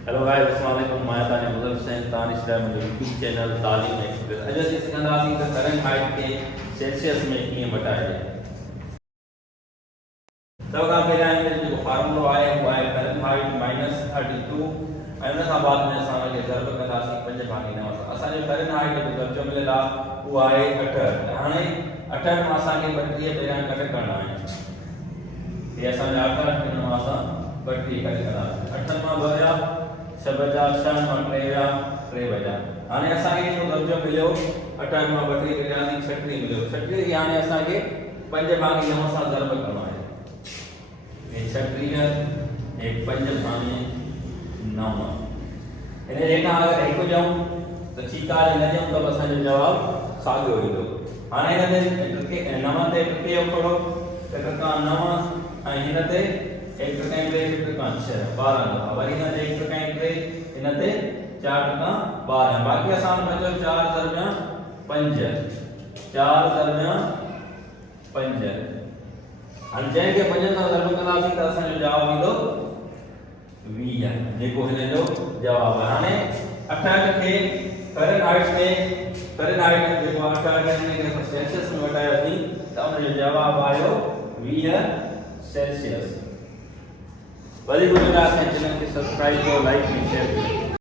Hello guys, अस्सलाम वालेकुम। मैं ताने मुज़फ़्फ़र हुसैन तानिश है मुंहिंजो यूट्यूब चैनल तालीम एक्सप्रेस। अॼु असीं सिखंदासीं त फ़ारेनहाइट खे सेल्सियस में कीअं मटाइजे। सभ खां पहिरियां हिन जो जेको फार्मूलो आहे उहो आहे फ़ारेनहाइट -32 ऐं उन खां बाद में असां हुनखे ज़र्ब कंदासीं 5/9 सां। असांजो फ़ारेनहाइट जो दर्जो मिलियल आहे उहो आहे 68। हाणे 68 मां असांखे 32 पहिरियां कट करणा आहिनि। हे असांजा 68 हिन मां असां 32 कट कंदासीं। 8 मां 2 विया 6 बचा, 6 मां 3 विया 3 बचा। हाणे असांखे जेको दर्जो मिलियो 68 मां 32 कढियासीं 36 मिलियो। 36 खे हाणे असांखे 5/9 सां ज़र्ब करणो आहे। ये 36 एक 5/9 हिन हेठां अगरि 1 ॾियूं त ठीकु आहे, न ॾियूं त असांजो जवाबु साॻियो ईंदो। हाणे हिन ते 9 ते 3 जो खोड़ो त 9 ऐं हिन ते 1 3 6 12 वरी हिन ते 1 3 हिन ते 4 12 बाक़ी असां बचो 4 दरमिया 5 4 दरमिया 5। हाणे जंहिंखे 5 सां ज़र्ब कंदासीं त असांजो जवाबु ईंदो 20 जेको हिन जो जवाबु आहे। हाणे 68 खे फ़ारेनहाइट जेको 68 हिन खे असां सेल्सियस में मटायोसीं त उन जो जवाबु आयो 20 सेल्सियस। वरी गुज़ारिश है चैनल के सब्सक्राइब करो, लाइक करो, शेयर करो।